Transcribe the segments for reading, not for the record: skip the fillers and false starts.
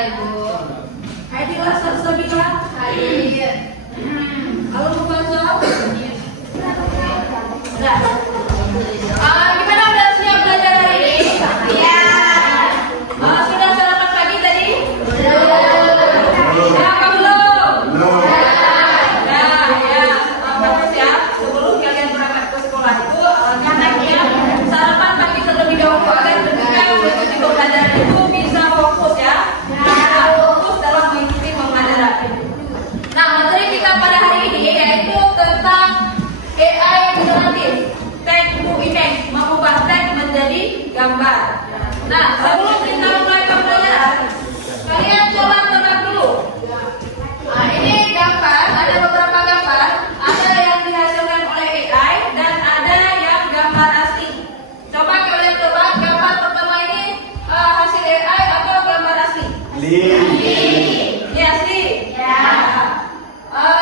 Ibu. Hadirlah sersabila. Hadir. Kalau mau baca? Nah. Gimana udah siap belajar hari ini? Iya. Sudah sarapan pagi tadi? Belum. Apa belum? Belum. Ya. Siap. Sebelum kalian berangkat ke sekolah itu, anaknya sarapan pagi terlebih dahulu agar ketika mengikuti pembelajaran itu bisa fokus ya. Fokus dalam mengikuti pembelajaran. Nah, materi kita pada hari ini yaitu tentang AI generatif, teks to image, mengubah teks menjadi gambar. Nah, sebelum kita mulai pembelajaran, kalian coba tebak dulu. Nah, ini gambar, ada beberapa gambar, ada yang dihasilkan oleh AI dan ada yang gambar asli. Coba kalian tebak gambar pertama ini hasil AI atau gambar asli? Asli. Ini asli? Ya.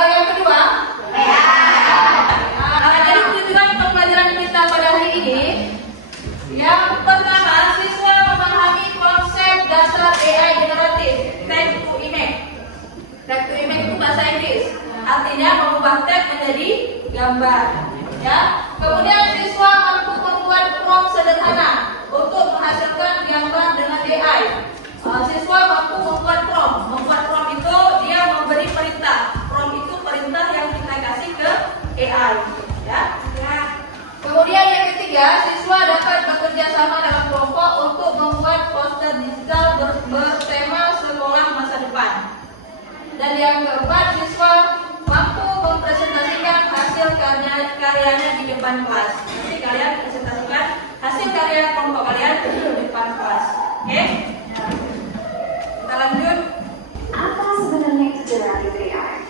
Yang kedua? Ya. Jadi tujuan pembelajaran kita pada hari ini, yang pertama, siswa memahami konsep dasar AI generatif, text to image. Text to image itu bahasa Inggris, artinya mengubah teks menjadi gambar. Ya. Kemudian siswa mampu membuat prompt sederhana untuk menghasilkan gambar dengan AI. Siswa mampu membuat prompt. Membuat prompt itu dia memberi perintah. Prompt itu perintah yang kita kasih ke AI. Ya. Kemudian yang ketiga, siswa dapat bekerja sama dalam kelompok untuk membuat poster digital bertema sekolah masa depan. Dan yang keempat, siswa mampu mempresentasikan hasil karyanya di depan kelas. Jadi kalian presentasikan hasil karya kelompok kalian di depan kelas. Oke? Kita lanjut. Apa sebenarnya itu generatif AI?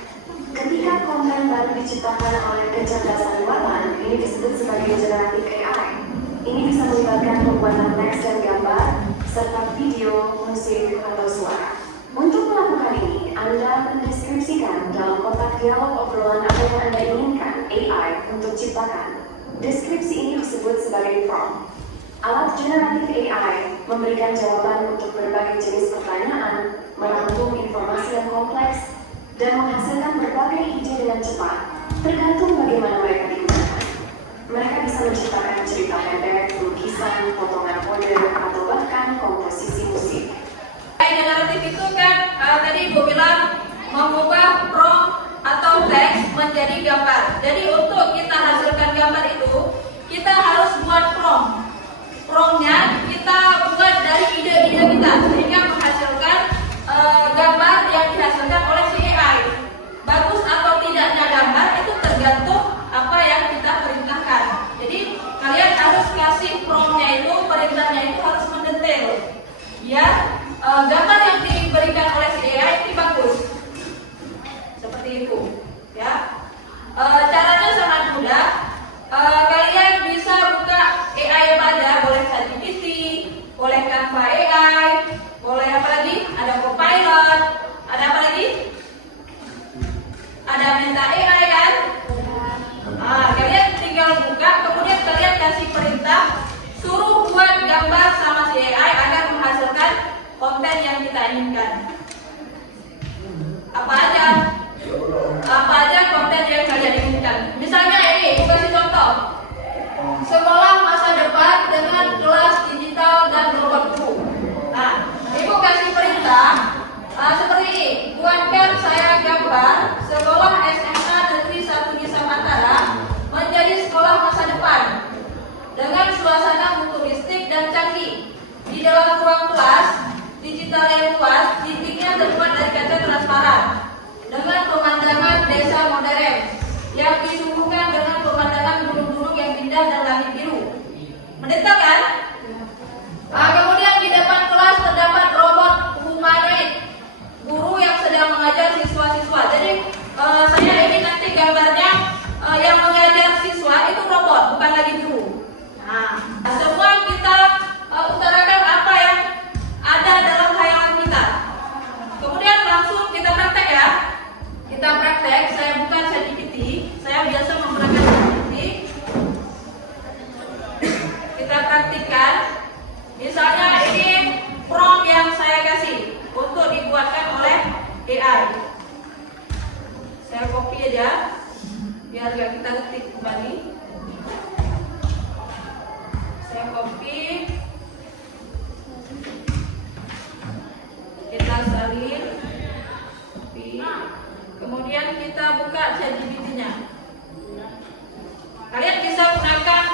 Ketika konten baru diciptakan oleh kecerdasan buatan, ini disebut sebagai generatif AI. Ini bisa melibatkan pembuatan teks dan gambar, serta video, musik, atau suara. Untuk melakukan ini, Anda mendeskripsikan dalam kotak dialog obrolan apa yang Anda inginkan AI untuk ciptakan. Deskripsi ini disebut sebagai prompt. Alat generatif AI memberikan jawaban untuk berbagai jenis pertanyaan, merangkum informasi yang kompleks, dan menghasilkan berbagai ide dengan cepat, tergantung bagaimana mereka digunakan. Mereka bisa menciptakan cerita pendek, lukisan, potongan kode, atau bahkan komposisi musik. AI generatif itu kan tadi Ibu bilang mengubah prompt atau teks menjadi gambar. Jadi untuk kita hasilkan gambar itu, kita harus buat prompt. Promptnya kita buat dari ide-ide kita sehingga menghasilkan gambar yang dihasilkan oleh si AI. Bagus atau tidaknya gambar itu tergantung apa yang kita perintahkan. Jadi kalian harus kasih promptnya itu, perintahnya itu harus mendetail. Ya, gambar yang diberikan oleh si AI itu bagus. Seperti itu. Ya. Caranya sangat mudah. Kalian bisa buka AI apa aja, boleh ChatGPT, boleh Canva AI, boleh apa lagi? Ada Copilot, ada apa lagi? Ada Meta AI kan? Kalian tinggal buka, kemudian kalian kasih perintah, suruh buat gambar sama si AI agar menghasilkan konten yang kita inginkan. Apa aja konten yang kalian inginkan. Misalnya ini, kasih contoh. Sekolah masa depan dengan kelas digital dan robot guru. Nah, Ibu kasih perintah seperti ini. Buatkan saya gambar sekolah SMA Negeri 1 Desa Mataram menjadi sekolah masa depan dengan suasana futuristik dan canggih. Di dalam ruang kelas digital yang luas, dindingnya terbuat dari kaca transparan dengan pemandangan desa modern yang disuguhkan dengan pemandangan gunung-gunung yang indah dan langit biru. Mendetail kan? Kemudian di depan kelas terdapat robot humanoid, guru yang sedang mengajar siswa-siswa. Jadi saya ingin nanti gambarnya yang mengajar siswa itu robot, bukan lagi guru. Nah, semua kita utarakan apa yang ada dalam khayalan kita. Kemudian langsung kita praktek ya. Kita praktek, saya buka ChatGPT, saya biasa menggunakan ChatGPT. Kita praktikkan. Misalnya ini prompt yang saya kasih untuk AI. Saya copy aja biar gak kita ketik kembali. Saya copy, kita salin, kemudian kita buka ChatGPT-nya. Kalian bisa gunakan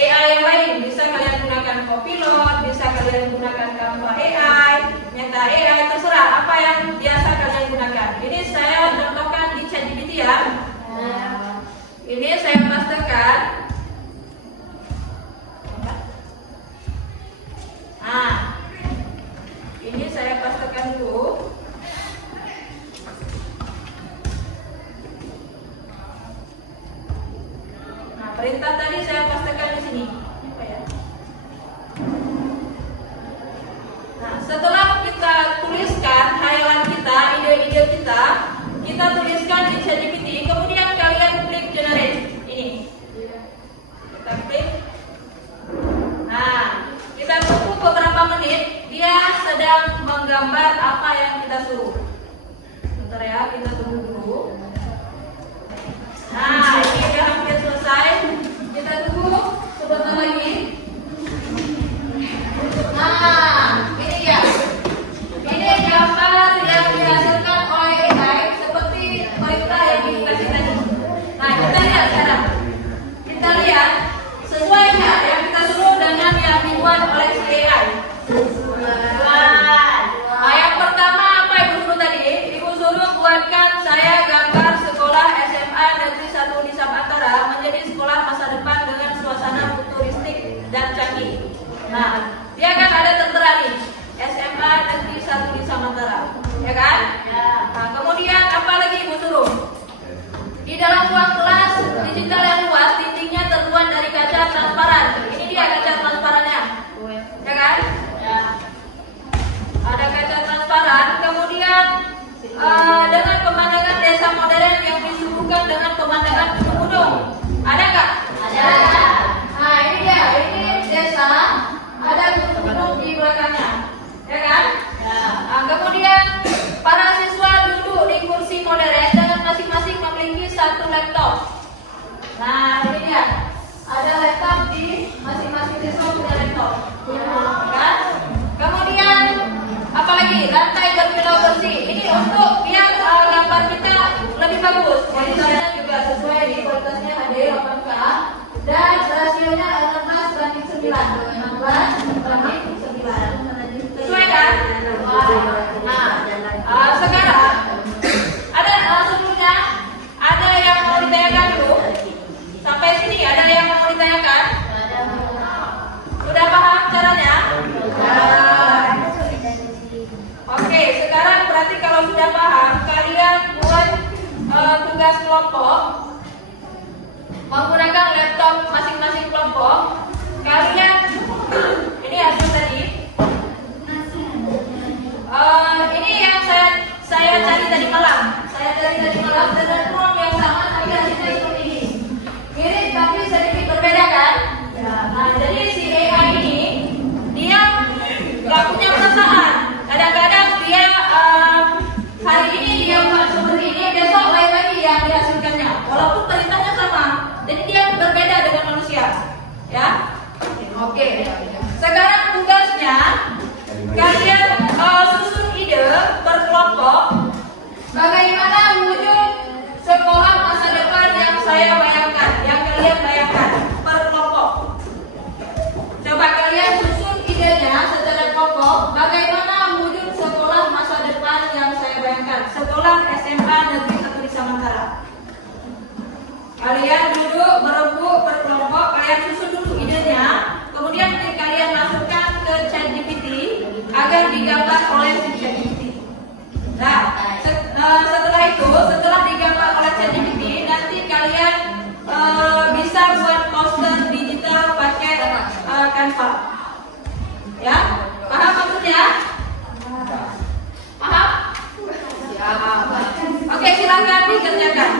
AI yang lain, bisa kalian gunakan Copilot, bisa kalian gunakan Canva AI, Meta AI, terserah apa yang biasa kalian gunakan. Ini saya contohkan di ChatGPT ya. Ini saya pastekan. Nah, ini saya pastekan dulu. Perintah tadi saya pastikan di sini. Apa ya? Nah, setelah kita tuliskan khayalan kita, ide-ide kita tuliskan di ChatGPT, kemudian kalian klik generate. Ini. Kita klik. Nah, kita tunggu beberapa menit, dia sedang menggambar apa yang kita suruh. Bentar ya, kita tunggu dulu. Nah, ini udah hampir selesai. Kita tunggu sebentar lagi. Nah, ini ya. Ini gambar yang dihasilkan oleh AI seperti perintah yang dikasih tadi. Nah, kita lihat sekarang. Kita lihat sesuai nggak yang kita suruh dengan yang dibuat oleh si AI. Nah, yang pertama apa Ibu suruh tadi? Ibu suruh buatkan saya gambar sekolah SMA Negeri 1 di Samantara menjadi sekolah masa depan dengan suasana futuristik dan canggih. Nah, dia kan ada tertera nih SMA Negeri 1 di Samantara, ya kan? Nah, kemudian apa lagi Ibu suruh? Di dalam ruang kelas digital yang luas, dindingnya terbuat dari kaca transparan. Ini dia kaca transparannya, ya kan? Ada kaca transparan, kemudian dengan pemandangan desa modern yang disuguhkan dengan pemandangan gunung-gunung. Ada nggak? Ada. Nah, ini dia, ini desa, ada gunung-gunung di belakangnya, ya kan? Nah, kemudian para siswa duduk di kursi modern dengan masing-masing memiliki satu laptop. Nah, ini dia, ada laptop di masing-masing siswa punya laptop, kan? Kemudian apalagi lantai berkilau bersih. Ini untuk biar gambar kita lebih bagus. Jadi saya juga sesuai di kualitasnya HD 8K dan rasionya 16:9. 16:9. Sesuai kan? Nah, sekarang ada sebelumnya ada yang mau ditanyakan dulu. Sampai sini ada yang mau ditanyakan? Sudah paham caranya? Oke, sekarang berarti kalau sudah paham, kalian buat tugas kelompok menggunakan laptop masing-masing kelompok. Kalian ini hasil tadi. Ini yang saya cari tadi malam. Saya cari tadi malam dengan prompt yang sama, tapi hasilnya seperti ini. Mirip tapi sedikit berbeda kan? Nah, jadi si AI ini dia nggak punya perasaan. Kadang-kadang dia hari ini dia buat seperti ini, besok lain lagi yang dihasilkannya. Walaupun perintahnya sama, jadi dia berbeda dengan manusia, ya. Oke. Sekarang tugasnya kalian susun ide berkelompok. Bagaimana wujud sekolah masa depan yang saya bayangkan, yang kalian bayangkan per kelompok. Coba kalian susun idenya secara kelompok. Bagaimana sekolah masa depan yang saya bayangkan, sekolah SMA Negeri 1 di Samantara. Kalian duduk berembuk berkelompok, kalian susun dulu idenya, kemudian kalian masukkan ke ChatGPT agar digambar oleh ChatGPT. Nah, setelah itu, setelah digambar oleh ChatGPT, nanti kalian bisa buat poster digital pakai Canva. Ya, paham maksudnya? Paham? Oke, silakan dikerjakan.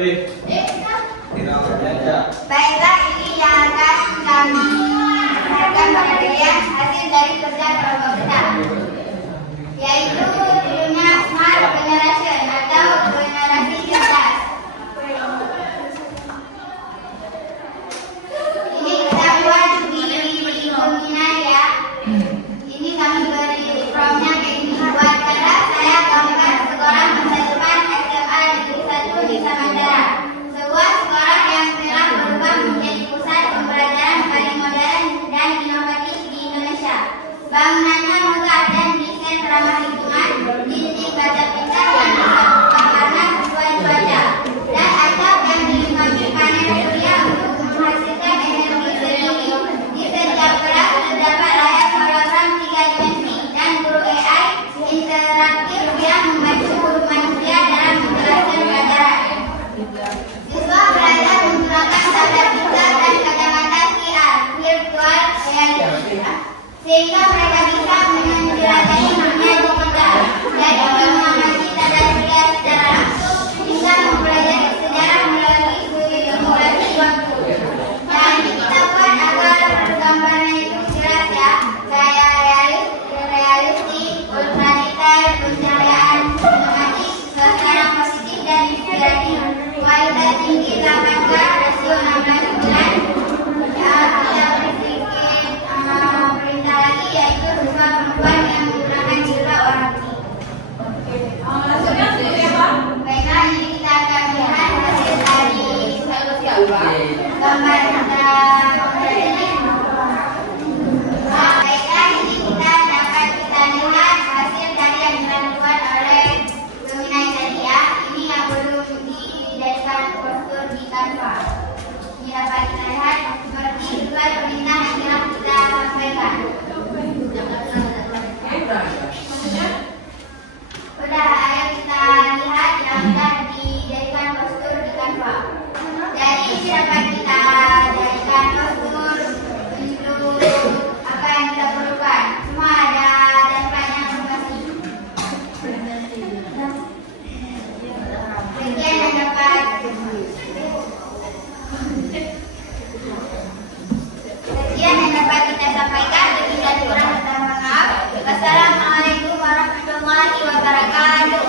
Baiklah, ini yang akan kami sampaikan pada kalian hasil dari kerja kelompok kita, yaitu judulnya Smart Generation atau generasi cerdas. Ini kita buat di Gemini ya. Ini kami beri promnya kayak gini. Buat cara saya gambar sekolah masa depan SMA Negeri 1 di Samantara. Sebuah sekolah yang telah berubah menjadi pusat pembelajaran paling modern dan inovatif di Indonesia. Bangunannya megah dan desain ramah lingkungan, dinding baca pintar yang bisa berubah warna sesuai cuaca, dan atap yang dilengkapi panel surya untuk menghasilkan energi sendiri. Di setiap kelas terdapat layar hologram 3 dimensi dan guru AI interaktif yang membantu guru manusia dalam menjelaskan pelajaran. Siswa belajar menggunakan tablet pintar dan kacamata VR (virtual reality), sehingga mereka bisa menjelajahi dunia digital dari mengamati tanda surya secara langsung hingga mempelajari sejarah melalui simulasi waktu. Dan kita buat agar gambarnya itu jelas ya, kayak realistik, ultra detail, pencahayaan sinematik, suasana positif dan inspiratif. Kualitas tinggi 8K, rasio 16:9. Ya, kita beri sedikit perintah lagi, yaitu siswa perempuan yang menggunakan jilbab warna putih. Hasilnya seperti apa? Baiklah, ini kita akan lihat hasil dari gambar kita ini. Baiklah, ini kita dapat kita lihat hasil dari yang dilakukan oleh Gemini tadi ya. Ini yang belum dijadikan postur di Canva. Ini dapat kita lihat seperti sesuai perintah yang telah kita sampaikan. Udah, ayo kita lihat yang telah dijadikan postur di Canva. Jadi ini dapat kita jadikan postur untuk apa yang kita perlukan. Semua ada template-nya masing-masing. Sekian yang dapat kita sampaikan. Lebih dan kurang minta maaf. Wassalamualaikum warahmatullahi wabarakatuh.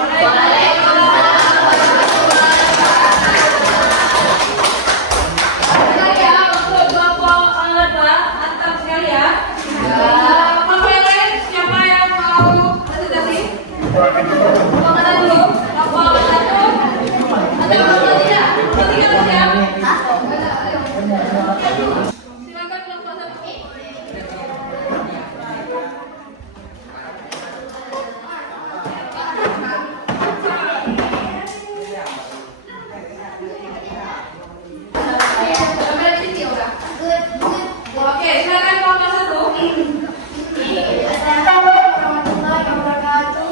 Ya, untuk kelompok laba, mantap sekali ya. Kelompok yang lain, siapa yang mau presentasi? Kelompok mana dulu? Kelompok 1 atau kelompok 3? Kelompok 3 siap? Silakan kelompok 1. Gambar sini udah. Oke, silakan kelompok 1. Assalamualaikum warahmatullahi wabarakatuh.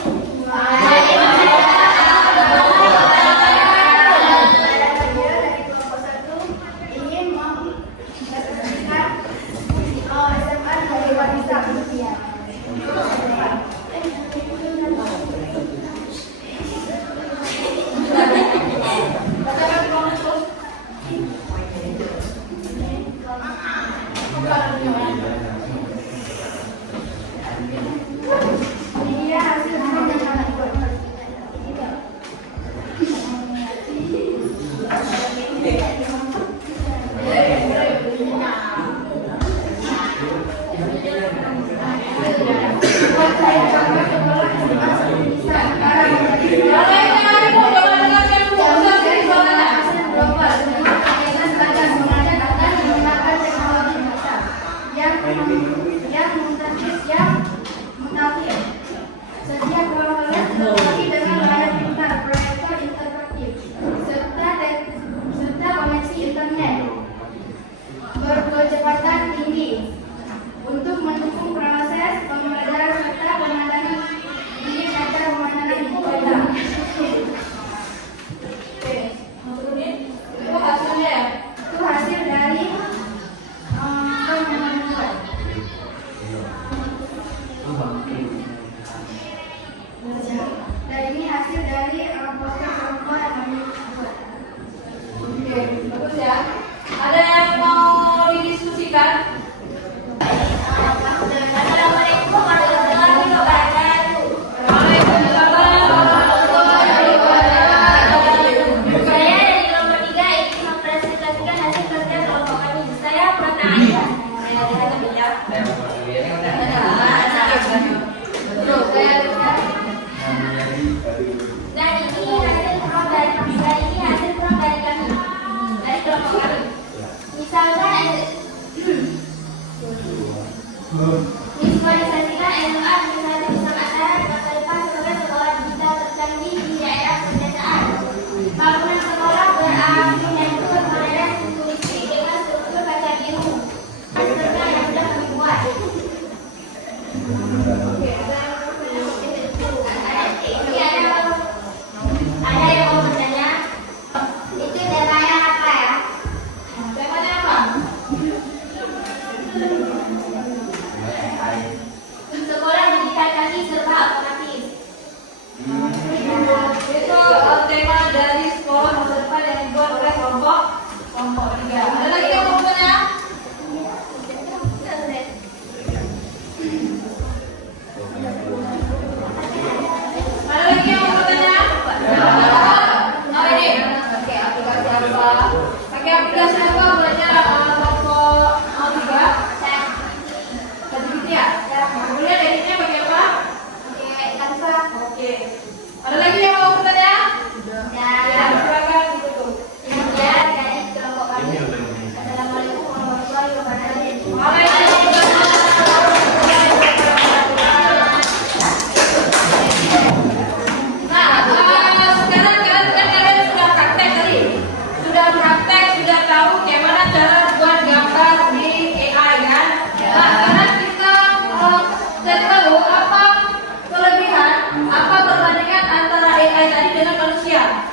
dengan manusia,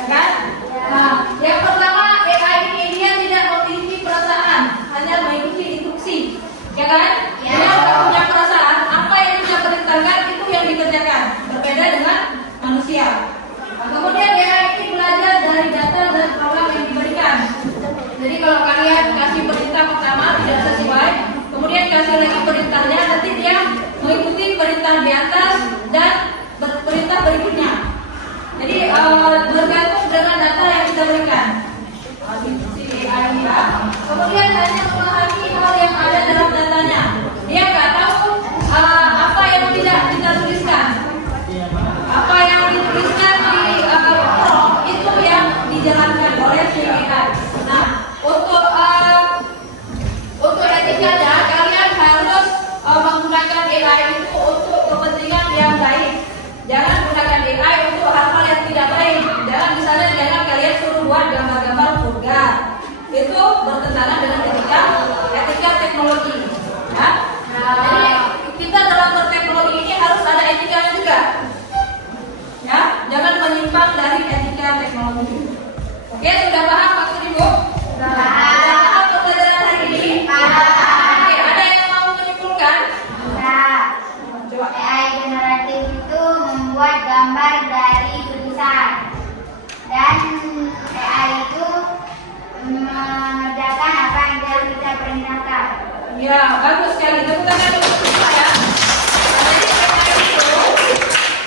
ya kan? Nah, yang pertama AI ini dia tidak memiliki perasaan, hanya mengikuti instruksi, ya kan? Dia tidak punya perasaan, apa yang kita perintahkan itu yang dikerjakan, berbeda dengan manusia. Nah, kemudian AI ini belajar dari data dan program yang diberikan. Jadi kalau kalian kasih perintah pertama tidak sesuai, kemudian kasih lagi perintahnya, nanti dia mengikuti perintah di atas dan perintah berikutnya. Jadi bergantung dengan data yang kita berikan. Kemudian hanya memahami hal yang ada dalam datanya. Dia nggak tahu apa yang tidak kita tuliskan. Apa yang dituliskan di prompt itu yang dijalankan oleh si AI. Nah, untuk etikanya kalian harus menggunakan AI itu untuk kepentingan yang baik. Jangan gunakan AI untuk hal-hal yang tidak baik. Misalnya jangan kalian suruh buat gambar-gambar vulgar. Itu bertentangan dengan etika teknologi. Ya? Jadi kita dalam berteknologi ini harus ada etikanya juga. Ya, jangan menyimpang dari etika teknologi. Oke, sudah paham maksud Ibu? Sudah paham pembelajaran hari ini? Oke, ada yang mau menyimpulkan? Coba. AI generatif itu membuat gambar dari tulisan, dan AI itu mengerjakan apa yang telah kita perintahkan. Ya, bagus sekali. Tepuk tangan dulu ya.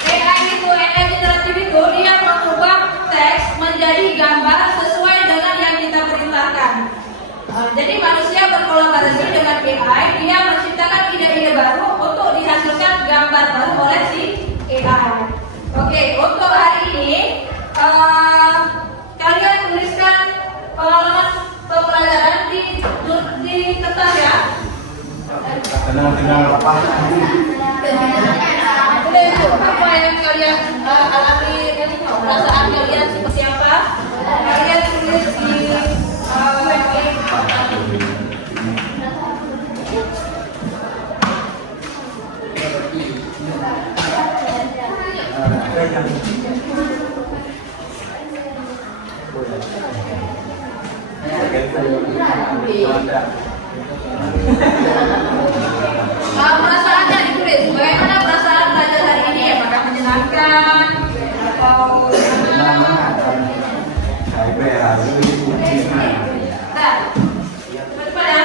Jadi AI generatif itu dia mengubah teks menjadi gambar sesuai dengan yang kita perintahkan. Jadi manusia berkolaborasi dengan AI, dia menciptakan ide-ide baru untuk dihasilkan gambar baru oleh si AI. Oke, untuk hari ini kalian tuliskan pengalaman pembelajaran di kertas ya. Apa yang kalian alami, perasaan kalian seperti apa? Kalian tulis di perasaannya ditulis. Bagaimana perasaan belajar hari ini? Apakah menyenangkan atau cepat ya.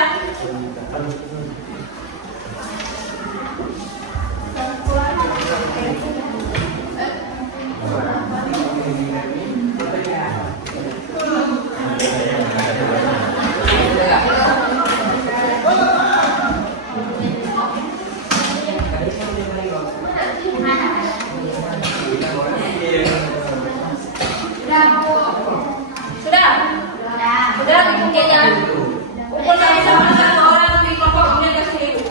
Sudah buktinya. Pukul sama orang di kelompok kemudian kasih ibu.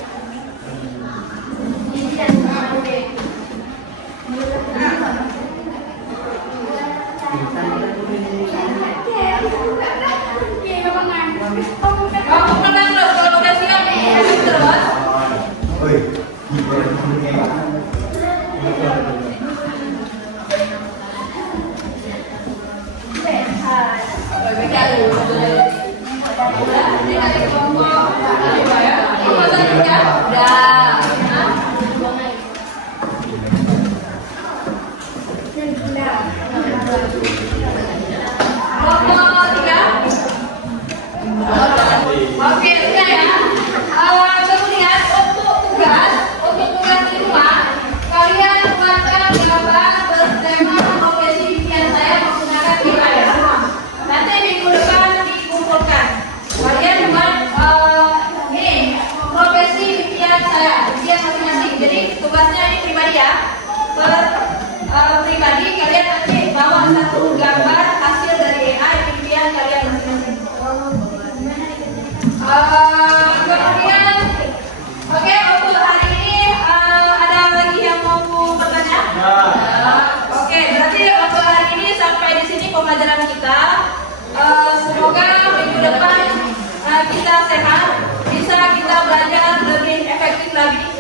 Kamu menang loh kalau udah siap terus. Oke, sudah ya. Kemudian untuk tugas di rumah, kalian buatkan gambar bertema profesi impian saya menggunakan AI. Nanti minggu depan dikumpulkan. Kalian buat ini profesi impian saya, impian masing-masing. Jadi tugasnya ini pribadi ya. Pribadi kalian nanti bawa satu gambar hasil dari AI impian kalian masing-masing. Kemudian, oke, untuk hari ini ada lagi yang mau bertanya? Oke, berarti untuk hari ini sampai di sini pembelajaran kita. Semoga minggu depan kita sehat, bisa kita belajar lebih efektif lagi.